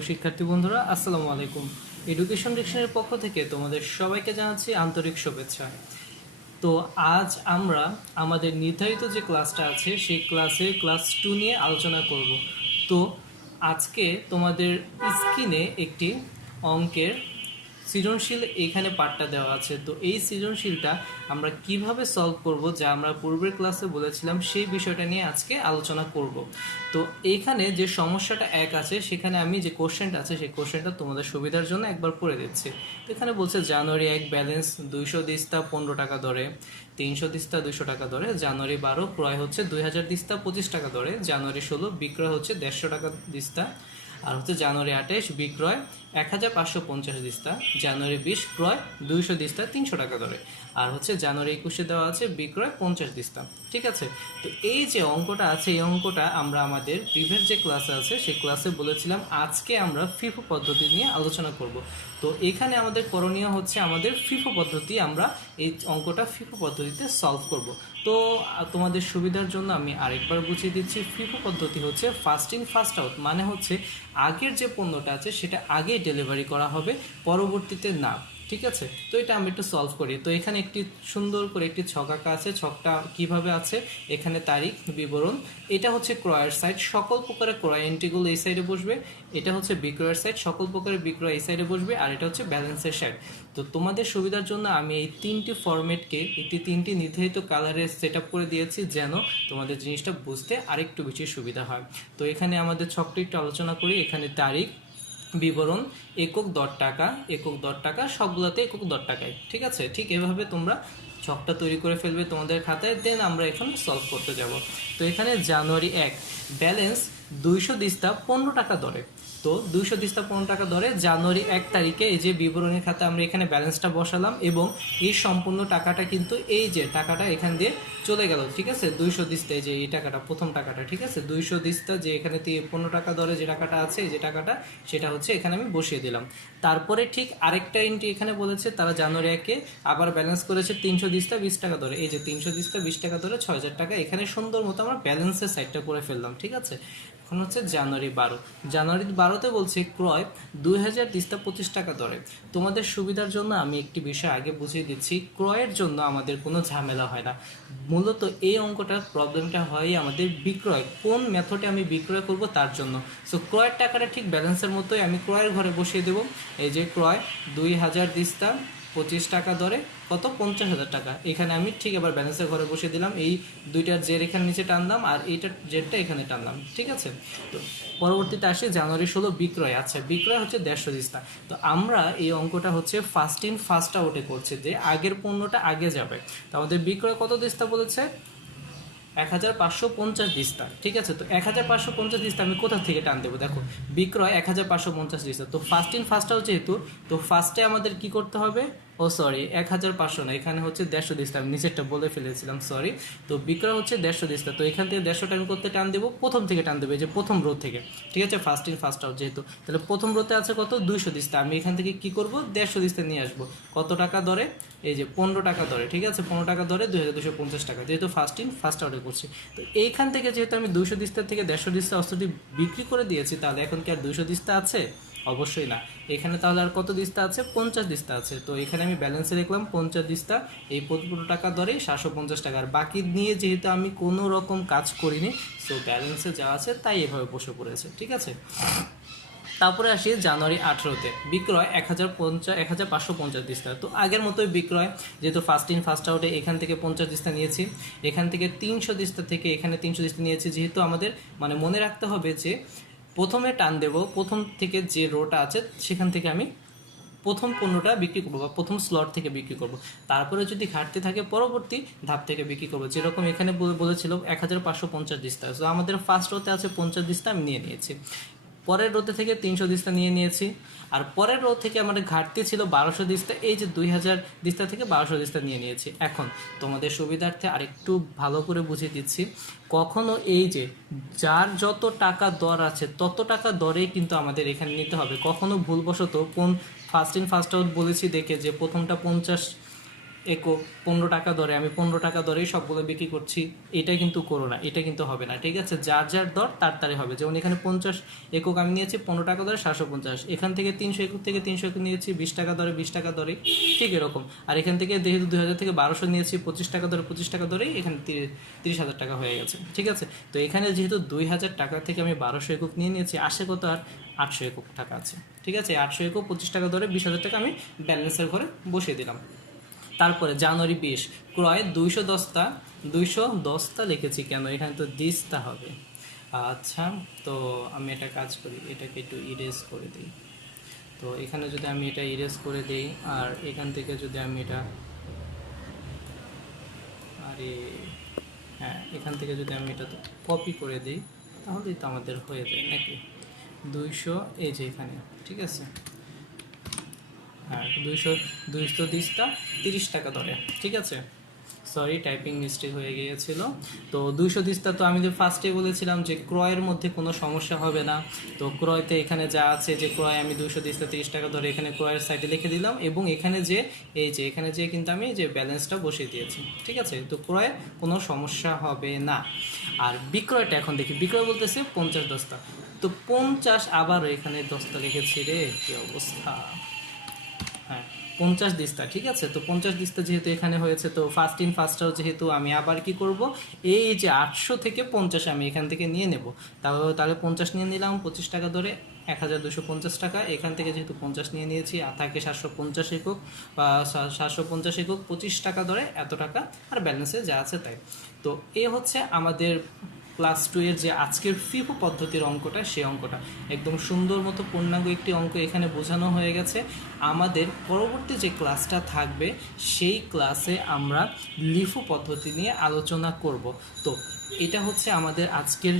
প্রিয় শিক্ষার্থী বন্ধুরা, আসসালামু আলাইকুম। এডুকেশন ডিকশনারির পক্ষ থেকে তোমাদের সবাইকে জানাচ্ছি আন্তরিক শুভেচ্ছা। তো আজ আমরা আমাদের নির্ধারিত যে ক্লাসটা আছে সেই ক্লাস 2 নিয়ে আলোচনা করব। তো আজকে তোমাদের স্ক্রিনে একটি অঙ্কের সৃজনশীল এইখানে পার্টটা দেওয়া আছে। তো এই সৃজনশীলটা আমরা কিভাবে সলভ করব, যা আমরা পূর্বের ক্লাসে বলেছিলাম, সেই বিষয়টা নিয়ে আজকে আলোচনা করব। তো এইখানে যে সমস্যাটা এক আছে, সেখানে আমি যে কোশ্চেনটা আছে সেই কোশ্চেনটা তোমাদের সুবিধার জন্য একবার পড়ে দিচ্ছি। তো এখানে বলছে জানুয়ারি 1 ব্যালেন্স 200 দিস্তা 15 টাকা দরে, 300 দিস্তা 200 টাকা দরে, জানুয়ারি 12 ক্রয় হচ্ছে 2000 দিস্তা 25 টাকা দরে, জানুয়ারি 16 বিক্রয় হচ্ছে 150 টাকা দিস্তা, আর হচ্ছে জানুয়ারি 28 বিক্রয় 1550 দিস্তা, জানুয়ারি 20 ক্রয় 200 দিস্তা 300 টাকা দরে, আর হচ্ছে জানুয়ারি 21 দেওয়া আছে বিক্রয় 50 দিস্তা। ঠিক আছে। তো এই যে অঙ্কটা আছে, এই অঙ্কটা আমরা আমাদের প্রিভিয়াস যে ক্লাসে আছে সেই ক্লাসে বলেছিলাম আজকে আমরা ফিফো পদ্ধতি নিয়ে আলোচনা করব। তো এখানে আমাদের করণীয় হচ্ছে আমাদের ফিফো পদ্ধতি, আমরা এই অঙ্কটা ফিফো পদ্ধতিতে সলভ করব। তো তোমাদের সুবিধার জন্য আমি আরেকবার বুঝিয়ে দিচ্ছি। ফিফো পদ্ধতি হচ্ছে ফার্স্ট ইন ফার্স্ট আউট, মানে হচ্ছে আগের যে পণ্যটা আছে সেটা আগে ডেলিভারি করা হবে, পরবর্তীতে না। ঠিক আছে। তো এটা আমি একটু সলভ করি। তো এখানে একটি সুন্দর করে একটি ছক আঁকা আছে। ছকটা কিভাবে আছে, এখানে তারিখ, বিবরণ, এটা হচ্ছে ক্রয়ের সাইড, সকল প্রকারের ক্রয় এন্ট্রিগুলো এই সাইডে বসবে। এটা হচ্ছে বিক্রয়ের সাইড, সকল প্রকারের বিক্রয় এই সাইডে বসবে। আর এটা হচ্ছে ব্যালেন্সের সাইড। তো তোমাদের সুবিধার জন্য আমি এই তিনটি ফরম্যাটকে তিনটি নির্ধারিত কালারে সেট আপ করে দিয়েছি, যেন তোমাদের জিনিসটা বুঝতে আরেকটু বেশি সুবিধা হয়। তো এখানে আমাদের ছকটি একটু আলোচনা করি। এখানে তারিখ, বিবরণ, একক দর টাকা, সবগুলোতে একক দর টাকায়। ঠিক আছে। ঠিক এভাবে তোমরা ছকটা তৈরি করে ফেলবে তোমাদের খাতায়। দেন আমরা এখন সলভ করতে যাব। তো এখানে জানুয়ারি 1 ব্যালেন্স 200 দিস্তা 15 টাকা দরে। তো 200 দিস্তা 15 টাকা দরে জানুয়ারি 1 তারিখে এই যে বিবরণী খাতা আমরা এখানে ব্যালেন্সটা বসালাম, এবং এই সম্পূর্ণ টাকাটা কিন্তু এই যে টাকাটা এখান দিয়ে চলে গেল। ঠিক আছে। 200 দিস্তা, এই যে এই টাকাটা, প্রথম টাকাটা, ঠিক আছে, 200 দিস্তা যে এখানে 15 টাকা দরে যে টাকাটা আছে, এই যে টাকাটা, সেটা হচ্ছে এখানে আমি বসিয়ে দিলাম। তারপরে ঠিক আরেকটা এন্ট্রি এখানে বলেছে, তারা জানুয়ারি 1-এ আবার ব্যালেন্স করেছে 300 দিস্তা 20 টাকা দরে। এই যে 300 দিস্তা 20 টাকা দরে 6000 টাকা এখানে সুন্দর মতো আমরা ব্যালেন্সের সাইডটা করে ফেললাম। ঠিক আছে। এখন হচ্ছে জানুয়ারি 12তে বলছে ক্রয় 2000 দিস্তা 25 টাকা দরে। তোমাদের সুবিধার জন্য আমি একটি বিষয় আগে বুঝিয়ে দিচ্ছি। ক্রয়ের জন্য আমাদের কোনো ঝামেলা হয় না। মূলত এই অঙ্কটার প্রবলেমটা হয় আমাদের বিক্রয়, কোন মেথডে আমি বিক্রয় করব তার জন্য। সো ক্রয়ের টাকাটা ঠিক ব্যালেন্সের মতোই আমি ক্রয়ের ঘরে বসিয়ে দেব। এই যে ক্রয় 2000 দিস্তা 25 টাকা দরে কত, 50,000 টাকা। এখানে আমি ঠিক আবার ব্যালেন্সের ঘরে বসিয়ে দিলাম। এই দুইটার জের এখানে নিচে টানলাম, আর এইটার জেরটা এখানে টানলাম। ঠিক আছে। তো পরবর্তীতে আসে জানুয়ারি 16 বিক্রয়। আচ্ছা, বিক্রয় হচ্ছে 150 দিস্তা। তো আমরা এই অঙ্কটা হচ্ছে ফার্স্ট ইন ফার্স্ট আউটে করছি, যে আগের পণ্যটা আগে যাবে। তো আমাদের বিক্রয় কত দিস্তা বলেছে, 1550 দিস্তা। ঠিক আছে। তো 1550 দিস্তা আমি কোথা থেকে টান দেবো, দেখো বিক্রয় 1550 দিস্তা। তো ফার্স্ট ইন ফার্স্ট আউট যেহেতু, তো ফার্স্টে আমাদের কি করতে হবে, ও সরি 1500 না, এখানে হচ্ছে 150 দিস্তা, আমি নিচেরটা বলে ফেলেছিলাম, সরি। তো বিক্রয় হচ্ছে 150 দিস্তা। তো এখান থেকে 150 টান করতে টান দেবো, প্রথম থেকে টান দেবে, যে প্রথম রো থেকে। ঠিক আছে। ফার্স্ট ইন ফার্স্ট আউট যেহেতু, তাহলে প্রথম রোতে আছে কত, 200 দিস্তা। আমি এখান থেকে কি করব, 150 দিস্তা নিয়ে আসবো। কত টাকা দরে, এই যে 15 টাকা দরে। ঠিক আছে। 15 টাকা দরে 2250 টাকা, যেহেতু ফার্স্ট ইন ফার্স্ট আউটে করছি। তো এইখান থেকে যেহেতু আমি 200 দিস্তার থেকে 150 দিস্তা অস্ত্রটি বিক্রি করে দিয়েছি, তাহলে এখন কি আর 200 দিস্তা আছে, অবশ্যই না। এখানে তাহলে আর কত দিস্তা আছে, 50 দিস্তা আছে। তো এখানে আমি ব্যালেন্সে লিখলাম 50 দিস্তা, এই 15 টাকা দরে 750 টাকা। আর বাকি নিয়ে যেহেতু আমি কোনো রকম কাজ করিনি, সো ব্যালেন্সে যা আছে তাই এভাবে বসে পড়েছে। ঠিক আছে। তারপরে আসি জানুয়ারি 18তে বিক্রয় 1550 দিস্তা। তো আগের মতোই বিক্রয়, যেহেতু ফার্স্ট ইন ফার্স্ট আউটে এখান থেকে 50 দিস্তা নিয়েছি, এখান থেকে 300 দিস্তা থেকে এখানে 300 দিস্তা নিয়েছি। যেহেতু আমাদের মনে রাখতে হবে যে প্রথমে টান দেব, প্রথম থেকে যে রোটা আছে সেখান থেকে আমি প্রথম পণ্যটা বিক্রি করবো, বা প্রথম স্লট থেকে বিক্রি করব। তারপরে যদি ঘাটতি থাকে পরবর্তী ধাপ থেকে বিক্রি করবো। যেরকম এখানে বলেছিল 1550 দিস্তা। তো আমাদের ফার্স্ট রোতে আছে 50 দিস্তা, আমি নিয়ে নিয়েছি। পরের রোতে থেকে 300 দিস্তা নিয়ে নিয়েছি। আর পরের রো থেকে আমাদের ঘাটতি ছিল 1200 দিস্তা, এই যে 2000 দিস্তা থেকে 1200 দিস্তা নিয়ে নিয়েছি। এখন তোমাদের সুবিধার্থে আরেকটু ভালো করে বুঝিয়ে দিচ্ছি। কখনো এই যে যার যত টাকা দর আছে তত টাকা দরেই কিন্তু আমাদের এখানে নিতে হবে। কখনো ভুলবশত কোন ফার্স্ট ইন ফার্স্ট আউট বলেছি দেখে যে প্রথমটা 50 একক 15 টাকা দরে, আমি 15 টাকা দরেই সবগুলো বিক্রি করছি, এটা কিন্তু করো না, এটা কিন্তু হবে না। ঠিক আছে, যার যার দর তার তারই হবে। যেমন এখানে 50 একক আমি নিয়েছি 15 টাকা দরে 750, এখান থেকে 300 একক থেকে 300 একক নিয়েছি 20 টাকা দরে 20 টাকা দরে, ঠিক এরকম। আর এখান থেকে যেহেতু 2000 থেকে 1200 নিয়েছি 25 টাকা দরে 25 টাকা দরেই এখানে 30,000 টাকা হয়ে গেছে। ঠিক আছে, তো এখানে যেহেতু 2000 টাকা থেকে আমি 1200 একক নিয়ে নিয়েছি, আসে কত আর 800 একক টাকা আছে। ঠিক আছে, 800 একক 25 টাকা দরে 20,000 টাকা আমি ব্যালেন্সের ঘরে বসিয়ে দিলাম। তারপরে জানুয়ারি 20 ক্রয় 210টা, 210টা লিখেছি কেন, এখানে তো দিস্তা হবে। আচ্ছা, তো আমি একটা কাজ করি, এটাকে একটু ইরেজ করে দিই। তো এখানে যদি আমি এটা ইরেজ করে দিই, আর এখান থেকে যদি আমি এটা, আরে হ্যাঁ, এখান থেকে যদি আমি এটা কপি করে দিই, তাহলেই তো আমাদের হয়ে যায় নাকি। 200, এই যে এখানে, ঠিক আছে, হ্যাঁ, 200 30 টাকা দরে। ঠিক আছে, সরি টাইপিং মিস্টেক হয়ে গিয়েছিল। তো 200 তো আমি যে ফার্স্টে বলেছিলাম যে ক্রয়ের মধ্যে কোনো সমস্যা হবে না। তো ক্রয়তে এখানে যা আছে যে ক্রয় আমি 200 30 টাকা ধরে এখানে ক্রয়ের সাইডে লিখে দিলাম, এবং এখানে যে এই যে এখানে যে কিন্তু আমি যে ব্যালেন্সটা বসিয়ে দিয়েছি। ঠিক আছে, তো ক্রয়ে কোনো সমস্যা হবে না। আর বিক্রয়টা এখন দেখি, বিক্রয় বলতেছে 50 দস্তা, তো 50 আবার এখানে দস্তা লিখেছি রে, কি অবস্থা। হ্যাঁ, 50 দিস্তা। ঠিক আছে, তো 50 দিস্তা যেহেতু এখানে হয়েছে, তো ফার্স্ট ইন ফার্স্ট আউট যেহেতু, আমি আবার কি করব, এই যে 800 থেকে 50 আমি এখান থেকে নিয়ে নেব। তাহলে 50 নিয়ে নিলাম 25 টাকা ধরে, 1250 টাকা। এখান থেকে যেহেতু 50 নিয়ে নিয়েছি, আর থাকে 750 একক, বা 750 একক 25 টাকা ধরে এত টাকা, আর ব্যালেন্সে যা আছে তাই। তো এ হচ্ছে আমাদের ক্লাস 2 এর যে আজকের ফিফো পদ্ধতির অঙ্কটা, সেই অঙ্কটা একদম সুন্দর মতো পূর্ণাঙ্গ একটি অঙ্ক এখানে বোঝানো হয়ে গেছে। আমাদের পরবর্তী যে ক্লাসটা থাকবে, সেই ক্লাসে আমরা লিফো পদ্ধতি নিয়ে আলোচনা করব। তো এটা হচ্ছে আমাদের আজকের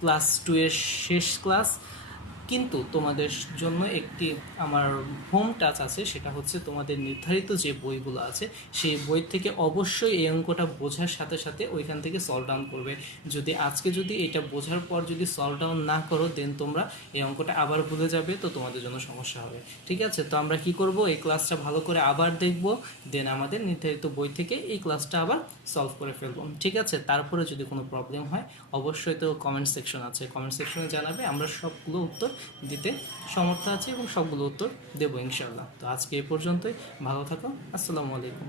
ক্লাস 2 এর শেষ ক্লাস। কিন্তু তোমাদের জন্য একটি আমার হোম টাচ আছে, সেটা হচ্ছে তোমাদের নির্ধারিত যে বইগুলো আছে সেই বই থেকে অবশ্যই এই অঙ্কটা বোঝার সাথে সাথে ওইখান থেকে সলভ ডাউন করবে। আজকে যদি এটা বোঝার পর যদি সলভ ডাউন না করো, দেন তোমরা এই অঙ্কটা আবার ভুলে যাবে, তো তোমাদের জন্য সমস্যা হবে। ঠিক আছে, তো আমরা কি করব, এই ক্লাসটা ভালো করে আবার দেখব, দেন আমাদের নির্ধারিত বই থেকে এই ক্লাসটা আবার সলভ করে ফেলবো। ঠিক আছে, তারপরে যদি কোনো প্রবলেম হয় অবশ্যই তো কমেন্ট সেকশন আছে, কমেন্ট সেকশনে জানাবে, আমরা সবগুলো উত্তর দিতে সমর্থ আছি এবং সবগুলো উত্তর দেবো ইনশাআল্লাহ। তো আজকে এই পর্যন্তই, ভালো থাকো, আসসালামু আলাইকুম।